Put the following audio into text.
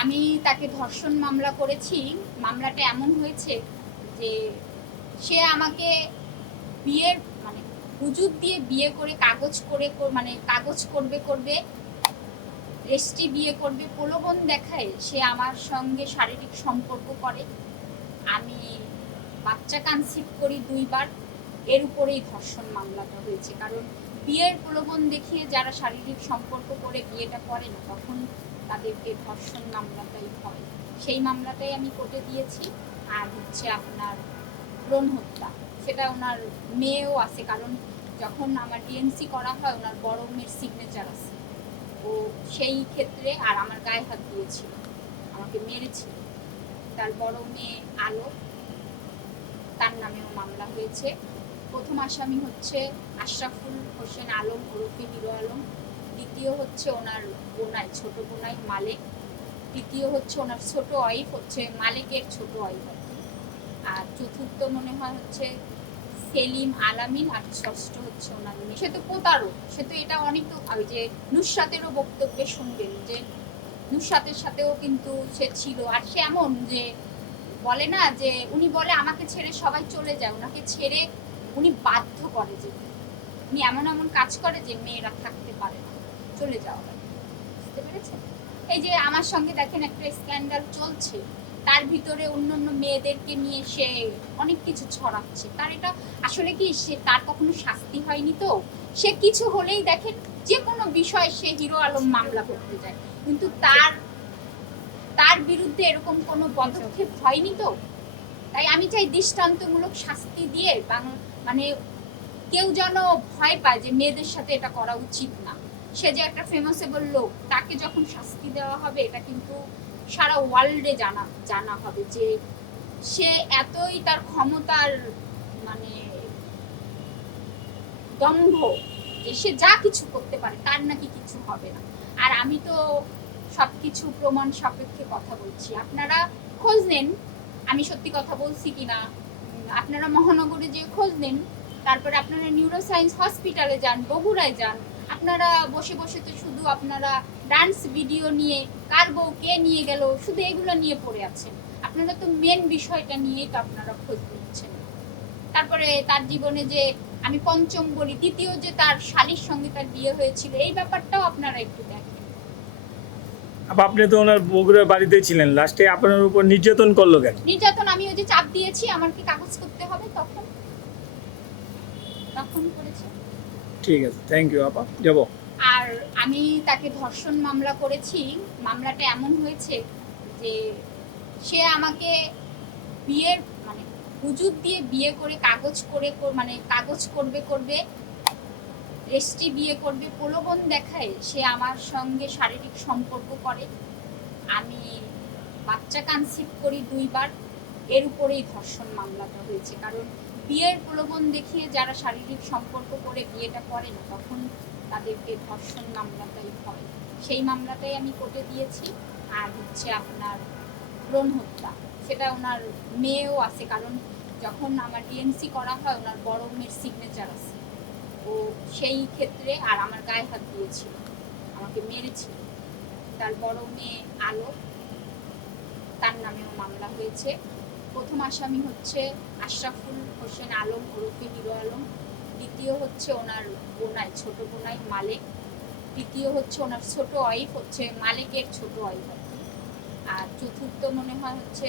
আমি তাকে ধর্ষণ মামলা করেছি। মামলাটা এমন হয়েছে যে সে আমাকে বিয়ের মানে হুজুর দিয়ে বিয়ে করে কাগজ করে মানে কাগজ করবে করবে, রেস্টি বিয়ে করবে, প্রলোভন দেখায় সে আমার সঙ্গে শারীরিক সম্পর্ক করে। আমি বাচ্চা কনসিভ করি দুইবার। এর উপরেই ধর্ষণ মামলাটা হয়েছে। কারণ বিয়ের প্রলোভন দেখিয়ে যারা শারীরিক সম্পর্ক করে বিয়েটা করে না, তখন তাদেরকে ধর্ষণ মামলাটাই হয়। সেই মামলাটাই আমি কোর্টে দিয়েছি। আর হচ্ছে আপনার ভ্রূণ হত্যা, সেটা ওনার মেয়েও আছে। কারণ যখন আমার ডিএনসি করা হয়, ওনার বড় মেয়ের সিগনেচার আছে। ও সেই ক্ষেত্রে আর আমার গায়ে হাত দিয়েছিল, আমাকে মেরেছিল। তার বড় মেয়ে আলো, তার নামেও মামলা হয়েছে। প্রথম আসামি হচ্ছে আশরাফুল হোসেন আলম ওরফে হিরো আলম। দ্বিতীয় হচ্ছে ওনার বোনাই, ছোট বোনাই মালিক। তৃতীয় হচ্ছে ওনার ছোট ওয়াইফ, হচ্ছে মালিকের ছোট ওয়াইফ আর চতুর্থ মনে হয় হচ্ছে সেলিম আলামিন, আর ষষ্ঠ হচ্ছে ওনার সে তো প্রতারক, সে তো এটা অনেক তো ওই যে নুসরাতেরও বক্তব্যে শুনবেন যে নুসরাতের সাথেও কিন্তু সে ছিল। আর সে এমন যে বলে না যে উনি বলে আমাকে ছেড়ে সবাই চলে যায় ওনাকে ছেড়ে উনি বাধ্য করে যেতে। উনি এমন এমন কাজ করে যে মেয়েরা থাকতে পারে না। চলে যাওয়া লাগে। বুঝতে পেরেছেন? এই যে আমার সঙ্গে দেখেন একটা স্ক্যান্ডাল চলছে। তার ভিতরে অন্য অন্য মেয়েদেরকে নিয়ে সে অনেক কিছু ছড়াচ্ছে। তার এটা আসলে কি সে তার কখনো শাস্তি হয়নি তো? সে কিছু হলেই দেখেন যে কোনো বিষয়ে সে হিরো আলম মামলা করতে যায়। কিন্তু তার তার বিরুদ্ধে এরকম কোনো পদক্ষেপ হয়নি তো? তাই আমি চাই দৃষ্টান্তমূলক শাস্তি দিয়ে মানে কেউ যেন ভয় পায় যে মেয়েদের সাথে এটা করা উচিত না। সে যে একটা ফেমাসেবল লোক, তাকে যখন শাস্তি দেওয়া হবে, এটা কিন্তু সারা ওয়ার্ল্ডে জানা জানা হবে যে সে এতই তার ক্ষমতার মানে দম্ভ যে সে যা কিছু করতে পারে, তার নাকি কিছু হবে না। আর আমি তো সবকিছু প্রমাণ সাপেক্ষে কথা বলছি। আপনারা খোঁজ নেন, আমি সত্যি কথা বলছি কিনা আপনারা মহানগরে যে খোঁজ নেন। তারপরে আপনারা নিউরো সায়েন্স হসপিটালে যান বগুড়ায় যান। আপনারা বসে বসে তো শুধু আপনারা ডান্স ভিডিও নিয়ে কার বউ কে নিয়ে গেল শুধু এগুলো নিয়ে পড়ে আছেন। আপনারা তো মেন বিষয়টা নিয়েই তো আপনারা খোঁজ নিচ্ছেন। তারপরে তার জীবনে যে আমি পঞ্চম বলি তৃতীয় যে তার শালির সঙ্গে তার বিয়ে হয়েছিল এই ব্যাপারটাও আপনারা একটু দেখেন। আপনি তো ওনার বগুড়ার বাড়িতেই ছিলেন। লাস্টে আপনার উপর নির্যাতন করল কেন? নির্যাতন আমি ওই যে চাপ দিয়েছি আমার কি কাগজ করতে হবে তখন? তখন করেছে। ঠিক আছে থ্যাংক ইউ আপা। যাব। আর আমি তাকে ধর্ষণ মামলা করেছি। মামলাটা এমন হয়েছে যে সে আমাকে বিয়ের মানে হুজুর দিয়ে বিয়ে করে কাগজ করে মানে কাগজ করবে করবে রেস্টি বিয়ে করবে প্রলোভন দেখায় সে আমার সঙ্গে শারীরিক সম্পর্ক করে। আমি বাচ্চা কনসিভ করি দুইবার। এর উপরেই ধর্ষণ মামলাটা হয়েছে। কারণ বিয়ের প্রলোভন দেখিয়ে যারা শারীরিক সম্পর্ক করে বিয়েটা করে না, তখন তাদেরকে ধর্ষণ মামলাটাই হয়। সেই মামলাটাই আমি কোর্টে দিয়েছি। আর হচ্ছে আপনার ভ্রূণ হত্যা, সেটা ওনার মেয়েও আছে। কারণ যখন আমার ডিএনসি করা হয়, ওনার বড় মেয়ের সিগনেচার আছে। ও সেই ক্ষেত্রে আর আমার গায়ে হাত দিয়েছিল, আমাকে মেরেছিল। তার বড় মেয়ে আলো, তার নামেও মামলা হয়েছে। প্রথম আসামি হচ্ছে আশরাফুল হোসেন আলম ওরফে হিরো আলম। দ্বিতীয় হচ্ছে ওনার বোনাই, ছোট বোনাই মালিক। তৃতীয় হচ্ছে ওনার ছোট ওয়াইফ, হচ্ছে মালিকের ছোট ওয়াইফ আর চতুর্থ মনে হয় হচ্ছে